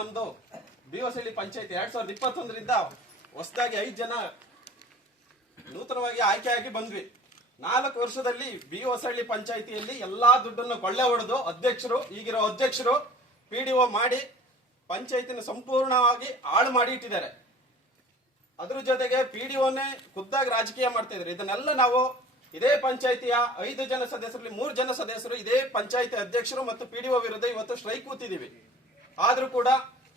ನಮ್ದು ಬಿಒಸಳ್ಳಿ ಪಂಚಾಯತಿ 2021ರಿಂದ ಹೊಸದಾಗಿ 5 ಜನ ನೂತನವಾಗಿ ಆಯ್ಕೆಯಾಗಿ ಬಂದ್ವಿ. 4 ವರ್ಷದಲ್ಲಿ ಬಿಒಸಳ್ಳಿ ಪಂಚಾಯತಿಯಲ್ಲಿ ಎಲ್ಲಾ ದುಡ್ಡನ್ನು ಕೊಳ್ಳೆ ಹೊಡೆದು ಈಗಿರೋ ಅಧ್ಯಕ್ಷರು ಪಿಡಿಒ ಮಾಡಿ ಪಂಚಾಯತಿನ ಸಂಪೂರ್ಣವಾಗಿ ಹಾಳು ಮಾಡಿ ಇಟ್ಟಿದ್ದಾರೆ. ಅದ್ರ ಜೊತೆಗೆ ಪಿಡಿಒನೇ ಖುದ್ದಾಗಿ ರಾಜಕೀಯ ಮಾಡ್ತಾ ಇದ್ದಾರೆ. ಇದನ್ನೆಲ್ಲ ನಾವು ಇದೇ ಪಂಚಾಯತಿಯ 5 ಜನ ಸದಸ್ಯರಲ್ಲಿ 3 ಜನ ಸದಸ್ಯರು ಇದೇ ಪಂಚಾಯತಿ ಅಧ್ಯಕ್ಷರು ಮತ್ತು ಪಿಡಿಒ ವಿರುದ್ಧ ಇವತ್ತು ಸ್ಟ್ರೈಕ್ ಕೂತಿದ್ದೀವಿ. ಆದ್ರೂ ಕೂಡ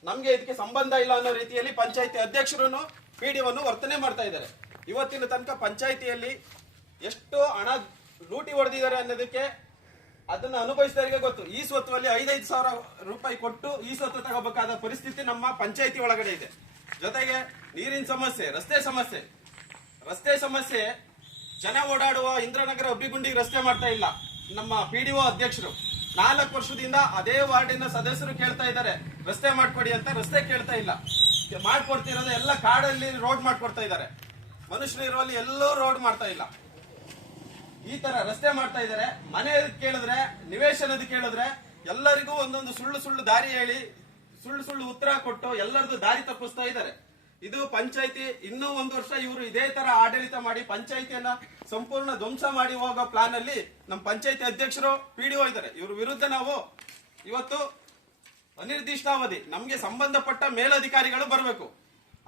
ನಮ್ಗೆ ಇದಕ್ಕೆ ಸಂಬಂಧ ಇಲ್ಲ ಅನ್ನೋ ರೀತಿಯಲ್ಲಿ ಪಂಚಾಯತಿ ಅಧ್ಯಕ್ಷರು ಪಿಡಿಒನ್ನು ವರ್ತನೆ ಮಾಡ್ತಾ ಇದ್ದಾರೆ. ಇವತ್ತಿನ ತನಕ ಪಂಚಾಯತಿಯಲ್ಲಿ ಎಷ್ಟು ಹಣ ಲೂಟಿ ಹೊಡೆದಿದ್ದಾರೆ ಅನ್ನೋದಕ್ಕೆ ಅದನ್ನ ಅನುಭವಿಸಿದವರಿಗೆ ಗೊತ್ತು. ಈ ಸ್ವತ್ತಲ್ಲಿ 5,000 ಸಾವಿರ ರೂಪಾಯಿ ಕೊಟ್ಟು ಈ ಸ್ವತ್ತು ತಗೋಬೇಕಾದ ಪರಿಸ್ಥಿತಿ ನಮ್ಮ ಪಂಚಾಯತಿ ಒಳಗಡೆ ಇದೆ. ಜೊತೆಗೆ ನೀರಿನ ಸಮಸ್ಯೆ, ರಸ್ತೆ ಸಮಸ್ಯೆ ಜನ ಓಡಾಡುವ ಇಂದ್ರನಗರ ಅಬ್ಬಿಗುಂಡಿ ರಸ್ತೆ ಮಾಡ್ತಾ ಇಲ್ಲ ನಮ್ಮ ಪಿಡಿಒ ಅಧ್ಯಕ್ಷರು. 4 ವರ್ಷದಿಂದ ಅದೇ ವಾರ್ಡಿನ ಸದಸ್ಯರು ಕೇಳ್ತಾ ಇದ್ದಾರೆ ರಸ್ತೆ ಮಾಡ್ಕೊಡಿ ಅಂತ. ರಸ್ತೆ ಕೇಳ್ತಾ ಇಲ್ಲ, ಮಾಡ್ಕೊಡ್ತಿರೋದು ಎಲ್ಲ ಕಾಡಲ್ಲಿ ರೋಡ್ ಮಾಡ್ಕೊಡ್ತಾ ಇದ್ದಾರೆ. ಮನುಷ್ಯರು ಇರುವಲ್ಲಿ ಎಲ್ಲೂ ರೋಡ್ ಮಾಡ್ತಾ ಇಲ್ಲ. ಈ ತರ ರಸ್ತೆ ಮಾಡ್ತಾ ಇದ್ದಾರೆ. ಮನೆ ಕೇಳಿದ್ರೆ, ನಿವೇಶನದ ಕೇಳಿದ್ರೆ ಎಲ್ಲರಿಗೂ ಒಂದೊಂದು ಸುಳ್ಳು ದಾರಿ ಹೇಳಿ ಸುಳ್ಳು ಉತ್ತರ ಕೊಟ್ಟು ಎಲ್ಲರದು ದಾರಿ ತಪ್ಪಿಸ್ತಾ ಇದ್ದಾರೆ. ಇದು ಪಂಚಾಯತಿ ಇನ್ನೂ 1 ವರ್ಷ ಇವರು ಇದೇ ತರ ಆಡಳಿತ ಮಾಡಿ ಪಂಚಾಯತಿಯನ್ನ ಸಂಪೂರ್ಣ ಧ್ವಂಸ ಮಾಡಿ ಹೋಗೋ ಪ್ಲಾನ್ ಅಲ್ಲಿ ನಮ್ಮ ಪಂಚಾಯತಿ ಅಧ್ಯಕ್ಷರು ಪಿಡಿಒ ಇದ್ದಾರೆ. ಇವ್ರ ವಿರುದ್ಧ ನಾವು ಇವತ್ತು ಅನಿರ್ದಿಷ್ಟಾವಧಿ ನಮ್ಗೆ ಸಂಬಂಧಪಟ್ಟ ಮೇಲಧಿಕಾರಿಗಳು ಬರಬೇಕು,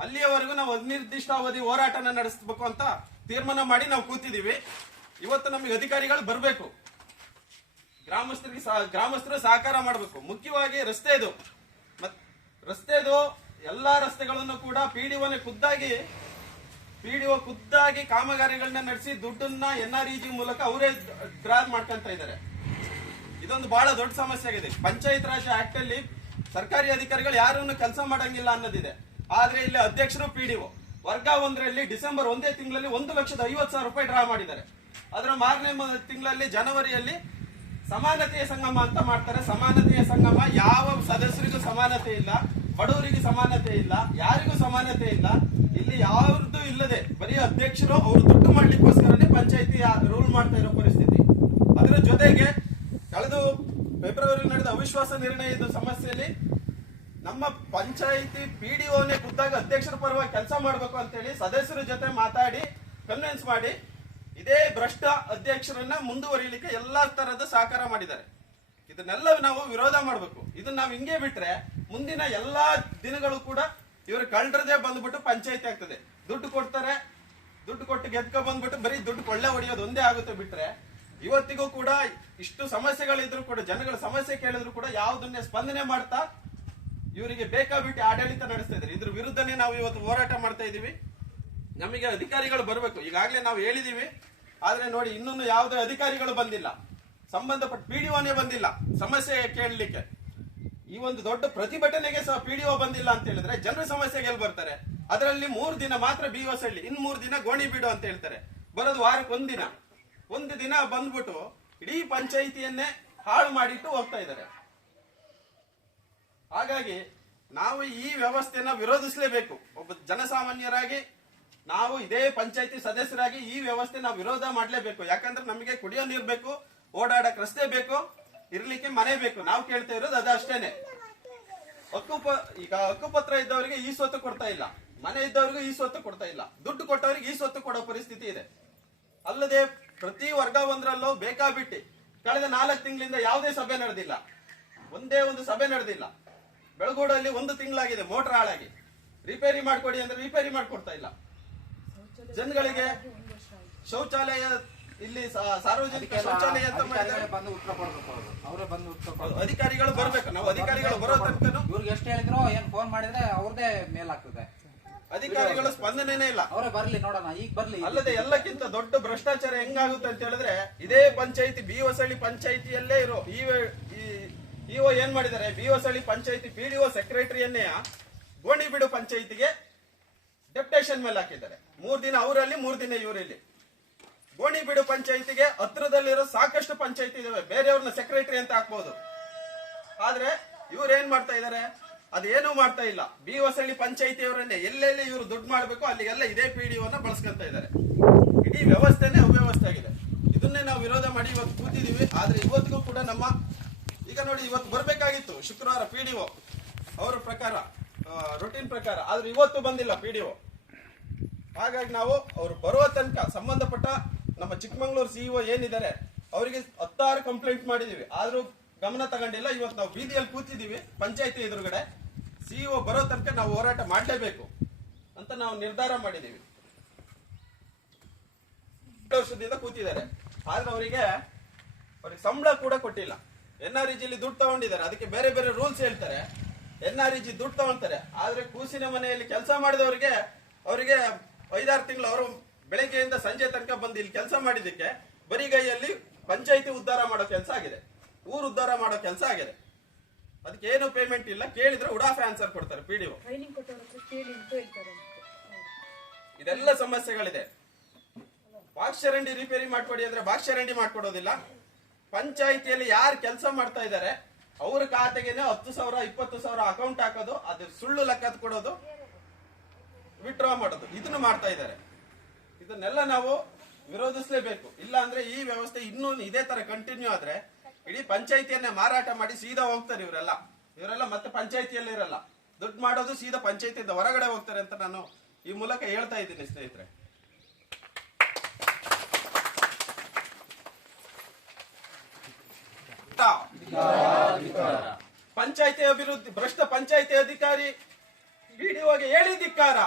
ಅಲ್ಲಿಯವರೆಗೂ ನಾವು ಅನಿರ್ದಿಷ್ಟಾವಧಿ ಹೋರಾಟನ ನಡೆಸಬೇಕು ಅಂತ ತೀರ್ಮಾನ ಮಾಡಿ ನಾವು ಕೂತಿದೀವಿ. ಇವತ್ತು ನಮಗೆ ಅಧಿಕಾರಿಗಳು ಬರಬೇಕು, ಗ್ರಾಮಸ್ಥರು ಸಹಕಾರ ಮಾಡಬೇಕು. ಮುಖ್ಯವಾಗಿ ರಸ್ತೆದು ಎಲ್ಲಾ ರಸ್ತೆಗಳನ್ನು ಕೂಡ ಪಿಡಿಒ ಖುದ್ದಾಗಿ ಕಾಮಗಾರಿಗಳನ್ನ ನಡೆಸಿ ದುಡ್ಡನ್ನ NREG ಮೂಲಕ ಅವರೇ ಡ್ರಾ ಮಾಡ್ಕೊಂತ ಇದ್ದಾರೆ. ಇದೊಂದು ಬಹಳ ದೊಡ್ಡ ಸಮಸ್ಯೆ ಆಗಿದೆ. ಪಂಚಾಯತ್ ರಾಜ್ ಆಕ್ಟ್ ಅಲ್ಲಿ ಸರ್ಕಾರಿ ಅಧಿಕಾರಿಗಳು ಯಾರನ್ನು ಕೆಲಸ ಮಾಡಂಗಿಲ್ಲ ಅನ್ನೋದಿದೆ. ಆದ್ರೆ ಇಲ್ಲಿ ಅಧ್ಯಕ್ಷರು ಪಿಡಿಒ ವರ್ಗ 1ರಲ್ಲಿ ಡಿಸೆಂಬರ್ 1ನೇ ತಿಂಗಳಲ್ಲಿ 1,50,000 ರೂಪಾಯಿ ಡ್ರಾ ಮಾಡಿದ್ದಾರೆ. ಅದರ ಮಾರನೇ ತಿಂಗಳಲ್ಲಿ ಜನವರಿಯಲ್ಲಿ ಸಮಾನತೆಯ ಸಂಗಮ ಅಂತ ಮಾಡ್ತಾರೆ. ಸಮಾನತೆಯ ಸಂಗಮ ಯಾವ ಸದಸ್ಯರಿಗೂ ಸಮಾನತೆ ಇಲ್ಲ, ಬಡವರಿಗೆ ಸಮಾನತೆ ಇಲ್ಲ, ಯಾರಿಗೂ ಸಮಾನತೆ ಇಲ್ಲ. ಇಲ್ಲಿ ಯಾವ್ದು ಇಲ್ಲದೆ ಬರೀ ಅಧ್ಯಕ್ಷರು ಅವರು ದುಡ್ಡು ಮಾಡ್ಲಿಕ್ಕೋಸ್ಕರನೇ ಪಂಚಾಯತಿ ರೂಲ್ ಮಾಡ್ತಾ ಇರೋ ಪರಿಸ್ಥಿತಿ. ಅದರ ಜೊತೆಗೆ ಕಳೆದ ಫೆಬ್ರವರಿ ನಡೆದ ಅವಿಶ್ವಾಸ ನಿರ್ಣಯದ ಸಮಸ್ಯೆಯಲ್ಲಿ ನಮ್ಮ ಪಂಚಾಯತಿ ಪಿಡಿಒನೇ ಖುದ್ದಾಗಿ ಅಧ್ಯಕ್ಷರ ಪರವಾಗಿ ಕೆಲಸ ಮಾಡಬೇಕು ಅಂತೇಳಿ ಸದಸ್ಯರ ಜೊತೆ ಮಾತಾಡಿ ಕನ್ವಿನ್ಸ್ ಮಾಡಿ ಇದೇ ಭ್ರಷ್ಟ ಅಧ್ಯಕ್ಷರನ್ನ ಮುಂದುವರಿಯಲಿಕ್ಕೆ ಎಲ್ಲಾ ತರದ ಸಹಕಾರ ಮಾಡಿದ್ದಾರೆ. ಇದನ್ನೆಲ್ಲ ನಾವು ವಿರೋಧ ಮಾಡಬೇಕು. ಇದನ್ನ ನಾವು ಹಿಂಗೆ ಬಿಟ್ರೆ ಮುಂದಿನ ಎಲ್ಲಾ ದಿನಗಳು ಕೂಡ ಇವರು ಕಳ್ಳರದೇ ಬಂದ್ಬಿಟ್ಟು ಪಂಚಾಯತಿ ಆಗ್ತದೆ. ದುಡ್ಡು ಕೊಡ್ತಾರೆ, ದುಡ್ಡು ಕೊಟ್ಟು ಗೆದ್ಕ ಬಂದ್ಬಿಟ್ಟು ಬರೀ ದುಡ್ಡು ಕೊಳ್ಳೆ ಹೊಡೆಯೋದು ಒಂದೇ ಆಗುತ್ತೆ ಬಿಟ್ರೆ ಇವತ್ತಿಗೂ ಕೂಡ ಇಷ್ಟು ಸಮಸ್ಯೆಗಳಿದ್ರು ಕೂಡ ಜನಗಳ ಸಮಸ್ಯೆ ಕೇಳಿದ್ರು ಕೂಡ ಯಾವುದನ್ನೇ ಸ್ಪಂದನೆ ಮಾಡ್ತಾ ಇವರಿಗೆ ಬೇಕಾಬಿಟ್ಟು ಆಡಳಿತ ನಡೆಸ್ತಾ ಇದ್ದಾರೆ. ಇದ್ರ ವಿರುದ್ಧನೇ ನಾವು ಇವತ್ತು ಹೋರಾಟ ಮಾಡ್ತಾ ಇದೀವಿ. ನಮಗೆ ಅಧಿಕಾರಿಗಳು ಬರಬೇಕು. ಈಗಾಗಲೇ ನಾವು ಹೇಳಿದೀವಿ, ಆದ್ರೆ ನೋಡಿ ಇನ್ನೊಂದು ಯಾವುದೇ ಅಧಿಕಾರಿಗಳು ಬಂದಿಲ್ಲ, ಸಂಬಂಧಪಟ್ಟ ಪಿಡಿಒನೇ ಬಂದಿಲ್ಲ ಸಮಸ್ಯೆ ಕೇಳಲಿಕ್ಕೆ. ಈ ಒಂದು ದೊಡ್ಡ ಪ್ರತಿಭಟನೆಗೆ ಸಹ ಪಿಡಿಒ ಬಂದಿಲ್ಲ ಅಂತ ಹೇಳಿದ್ರೆ ಜನರ ಸಮಸ್ಯೆಗೆ ಎಲ್ಲಿ ಬರ್ತಾರೆ? ಅದರಲ್ಲಿ 3 ದಿನ ಮಾತ್ರ ಬಿಒಸಳ್ಳಿ, ಇನ್ 3 ದಿನ ಗೋಣಿಬೀಡು ಅಂತ ಹೇಳ್ತಾರೆ. ಬರೋದು ವಾರಕ್ಕೆ ಒಂದು ದಿನ ಬಂದ್ಬಿಟ್ಟು ಇಡೀ ಪಂಚಾಯಿತಿಯನ್ನೇ ಹಾಳು ಮಾಡಿಟ್ಟು ಹೋಗ್ತಾ ಇದ್ದಾರೆ. ಹಾಗಾಗಿ ನಾವು ಈ ವ್ಯವಸ್ಥೆನ ವಿರೋಧಿಸಲೇಬೇಕು. ಒಬ್ಬ ಜನಸಾಮಾನ್ಯರಾಗಿ ನಾವು ಇದೇ ಪಂಚಾಯತಿ ಸದಸ್ಯರಾಗಿ ಈ ವ್ಯವಸ್ಥೆ ನಾವು ವಿರೋಧ ಮಾಡಲೇಬೇಕು. ಯಾಕಂದ್ರೆ ನಮಗೆ ಕುಡಿಯೋ ನೀರು ಬೇಕು, ಓಡಾಡಕ್ ರಸ್ತೆ ಬೇಕು, ಇರ್ಲಿಕ್ಕೆ ಮನೆ ಬೇಕು. ನಾವು ಕೇಳ್ತಾ ಇರೋದು ಅದಷ್ಟೇನೆ. ಈಗ ಹಕ್ಕುಪತ್ರ ಇದ್ದವರಿಗೆ ಈ ಸ್ವತ್ತು ಕೊಡ್ತಾ ಇಲ್ಲ, ಮನೆ ಇದ್ದವರಿಗೂ ಈ ಸ್ವತ್ತು ಕೊಡ್ತಾ ಇಲ್ಲ, ದುಡ್ಡು ಕೊಟ್ಟವರಿಗೆ ಈ ಸ್ವತ್ತು ಕೊಡೋ ಪರಿಸ್ಥಿತಿ ಇದೆ. ಅಲ್ಲದೆ ಪ್ರತಿ ವರ್ಗ 1ರಲ್ಲೂ ಬೇಕಾಬಿಟ್ಟಿ ಕಳೆದ 4 ತಿಂಗಳಿಂದ ಯಾವುದೇ ಸಭೆ ನಡೆದಿಲ್ಲ, ಒಂದೇ ಒಂದು ಸಭೆ ನಡೆದಿಲ್ಲ. ಬೆಳಗೋಡಲ್ಲಿ 1 ತಿಂಗಳಾಗಿದೆ ಮೋಟರ್ ಹಾಳಾಗಿ. ರಿಪೇರಿ ಮಾಡ್ಕೊಡಿ ಅಂದ್ರೆ ರಿಪೇರಿ ಮಾಡ್ಕೊಡ್ತಾ ಇಲ್ಲ. ಜನಗಳಿಗೆ ಶೌಚಾಲಯ ಇಲ್ಲಿ ಸಾರ್ವಜನಿಕ ಶೌಚಾಲಯ ಅಂತ ಅಧಿಕಾರಿಗಳು ಬರ್ಬೇಕು. ನಾವು ಅಧಿಕಾರಿಗಳು ಬರೋ ತನಕ ಇವ್ರಿಗೆ ಎಷ್ಟು ಹೇಳಿದ್ರು ಏನ್ ಫೋನ್ ಮಾಡಿದ್ರೆ ಅವ್ರದೇ ಮೇಲ್ ಆಗ್ತದೆ. ಅಧಿಕಾರಿಗಳು ಸ್ಪಂದನೆನೇ ಇಲ್ಲ. ಅವರೇ ಬರ್ಲಿ ನೋಡೋಣ, ಈಗ ಬರ್ಲಿ. ಅಲ್ಲದೆ ಎಲ್ಲಕ್ಕಿಂತ ದೊಡ್ಡ ಭ್ರಷ್ಟಾಚಾರ ಹೆಂಗಾಗುತ್ತೆ ಅಂತ ಹೇಳಿದ್ರೆ ಇದೇ ಪಂಚಾಯತಿ ಬಿಒಸಳ್ಳಿ ಪಂಚಾಯತಿಯಲ್ಲೇ ಇರೋ ಇಒ ಏನ್ ಮಾಡಿದ್ದಾರೆ, ಬಿಒಸಳ್ಳಿ ಪಂಚಾಯತಿ ಪಿಡಿಒ ಸೆಕ್ರೆಟರಿಯನ್ನೇ ಗೋಣಿಬೀಡು ಪಂಚಾಯತಿಗೆ ಡೆಪ್ಟೇಷನ್ ಮೇಲೆ ಹಾಕಿದ್ದಾರೆ. 3 ದಿನ ಅವರಲ್ಲಿ 3 ದಿನ ಇವರಲ್ಲಿ. ಗೋಣಿಬೀಡು ಪಂಚಾಯತಿಗೆ ಹತ್ರದಲ್ಲಿರೋ ಸಾಕಷ್ಟು ಪಂಚಾಯತಿ ಇದಾವೆ, ಬೇರೆಯವ್ರನ್ನ ಸೆಕ್ರೆಟರಿ ಅಂತ ಹಾಕ್ಬಹುದು. ಆದ್ರೆ ಇವ್ರು ಏನ್ ಮಾಡ್ತಾ ಇದಾರೆ, ಅದೇನು ಮಾಡ್ತಾ ಇಲ್ಲ. ಬಿಒಸಳ್ಳಿ ಪಂಚಾಯತಿಯವರನ್ನೇ ಎಲ್ಲೆಲ್ಲಿ ಇವರು ದುಡ್ಡು ಮಾಡ್ಬೇಕು ಅಲ್ಲಿಗೆಲ್ಲ ಇದೇ ಪಿಡಿಒನ ಬಳಸ್ಕೊಂತ ಇದ್ದಾರೆ. ಇಡೀ ವ್ಯವಸ್ಥೆನೇ ಅವ್ಯವಸ್ಥೆ ಆಗಿದೆ. ಇದನ್ನೇ ನಾವು ವಿರೋಧ ಮಾಡಿ ಇವತ್ತು ಕೂತಿದೀವಿ. ಆದ್ರೆ ಇವತ್ತಿಗೂ ಕೂಡ ಈಗ ನೋಡಿ ಇವತ್ತು ಬರ್ಬೇಕಾಗಿತ್ತು ಶುಕ್ರವಾರ ಪಿಡಿಒ ಅವರ ಪ್ರಕಾರ ರೂಟೀನ್ ಪ್ರಕಾರ, ಆದ್ರೆ ಇವತ್ತು ಬಂದಿಲ್ಲ PDO. ಹಾಗಾಗಿ ನಾವು ಅವರು ಬರುವ ತನಕ ಸಂಬಂಧಪಟ್ಟ ನಮ್ಮ ಚಿಕ್ಕಮಂಗ್ಳೂರು CEO ಏನಿದ್ದಾರೆ ಅವರಿಗೆ 16 ಕಂಪ್ಲೇಂಟ್ ಮಾಡಿದೀವಿ, ಆದ್ರೂ ಗಮನ ತಗೊಂಡಿಲ್ಲ. ಇವತ್ತು ನಾವು ಬೀದಿಯಲ್ಲಿ ಕೂತಿದೀವಿ ಪಂಚಾಯತಿ ಎದುರುಗಡೆ. CEO ಬರೋ ತನಕ ನಾವು ಹೋರಾಟ ಮಾಡಲೇಬೇಕು ಅಂತ ನಾವು ನಿರ್ಧಾರ ಮಾಡಿದೀವಿ. 2 ವರ್ಷದಿಂದ ಕೂತಿದ್ದಾರೆ, ಆದ್ರೆ ಅವ್ರಿಗೆ ಸಂಬಳ ಕೂಡ ಕೊಟ್ಟಿಲ್ಲ. NREG ದುಡ್ಡು ತಗೊಂಡಿದ್ದಾರೆ, ಅದಕ್ಕೆ ಬೇರೆ ಬೇರೆ ರೂಲ್ಸ್ ಹೇಳ್ತಾರೆ. NREG ದುಡ್ಡು ತಗೊಂತಾರೆ, ಆದ್ರೆ ಕೂಸಿನ ಮನೆಯಲ್ಲಿ ಕೆಲಸ ಮಾಡಿದವರಿಗೆ ಅವರಿಗೆ 5-6 ತಿಂಗಳು ಅವರು ಬೆಳಗ್ಗೆಯಿಂದ ಸಂಜೆ ತನಕ ಬಂದು ಇಲ್ಲಿ ಕೆಲಸ ಮಾಡಿದ್ದಕ್ಕೆ ಬರಿಗೈಯಲ್ಲಿ ಪಂಚಾಯತಿ ಉದ್ಧಾರ ಮಾಡೋ ಕೆಲಸ ಆಗಿದೆ, ಊರು ಉದ್ಧಾರ ಮಾಡೋ ಕೆಲಸ ಆಗಿದೆ. ಅದಕ್ಕೆ ಏನು ಪೇಮೆಂಟ್ ಇಲ್ಲ, ಕೇಳಿದ್ರೆ ಉಡಾಫೆ ಆನ್ಸರ್ ಕೊಡ್ತಾರೆ PDO. ಇದೆಲ್ಲ ಸಮಸ್ಯೆಗಳಿದೆ. ಬಾಕ್ಸ್ಚರಂಡಿ ರಿಪೇರಿ ಮಾಡ್ಕೊಡಿ ಅಂದ್ರೆ ಬಾಕ್ಸ್ಚರಂಡಿ ಮಾಡ್ಕೊಡೋದಿಲ್ಲ. ಪಂಚಾಯಿತಿಯಲ್ಲಿ ಯಾರು ಕೆಲಸ ಮಾಡ್ತಾ ಇದ್ದಾರೆ ಅವ್ರ ಖಾತೆಗೆನೆ 10,000 20,000 ಅಕೌಂಟ್ ಹಾಕೋದು, ಅದು ಸುಳ್ಳು ಲೆಕ್ಕ ಕೊಡೋದು, ವಿಡ್ರಾ ಮಾಡೋದು, ಇದನ್ನು ಮಾಡ್ತಾ ಇದ್ದಾರೆ. ಇದನ್ನೆಲ್ಲ ನಾವು ವಿರೋಧಿಸಲೇಬೇಕು. ಇಲ್ಲ ಅಂದ್ರೆ ಈ ವ್ಯವಸ್ಥೆ ಇನ್ನೂ ಇದೇ ತರ ಕಂಟಿನ್ಯೂ ಆದ್ರೆ ಇಡೀ ಪಂಚಾಯಿತಿಯನ್ನೇ ಮಾರಾಟ ಮಾಡಿ ಸೀದಾ ಹೋಗ್ತಾರೆ ಇವರೆಲ್ಲ ಮತ್ತೆ ಪಂಚಾಯಿತಿಯಲ್ಲಿ ಇರಲ್ಲ. ದುಡ್ಡು ಮಾಡೋದು ಸೀದಾ ಪಂಚಾಯಿತಿಯಿಂದ ಹೊರಗಡೆ ಹೋಗ್ತಾರೆ ಅಂತ ನಾನು ಈ ಮೂಲಕ ಹೇಳ್ತಾ ಇದ್ದೀನಿ ಸ್ನೇಹಿತರೆ. ಪಂಚಾಯಿತಿ ಅಭಿವೃದ್ಧಿ ಭ್ರಷ್ಟ ಪಂಚಾಯಿತಿ ಅಧಿಕಾರಿ PDOಗೆ ಹೇಳಿ ಧಿಕ್ಕಾರ.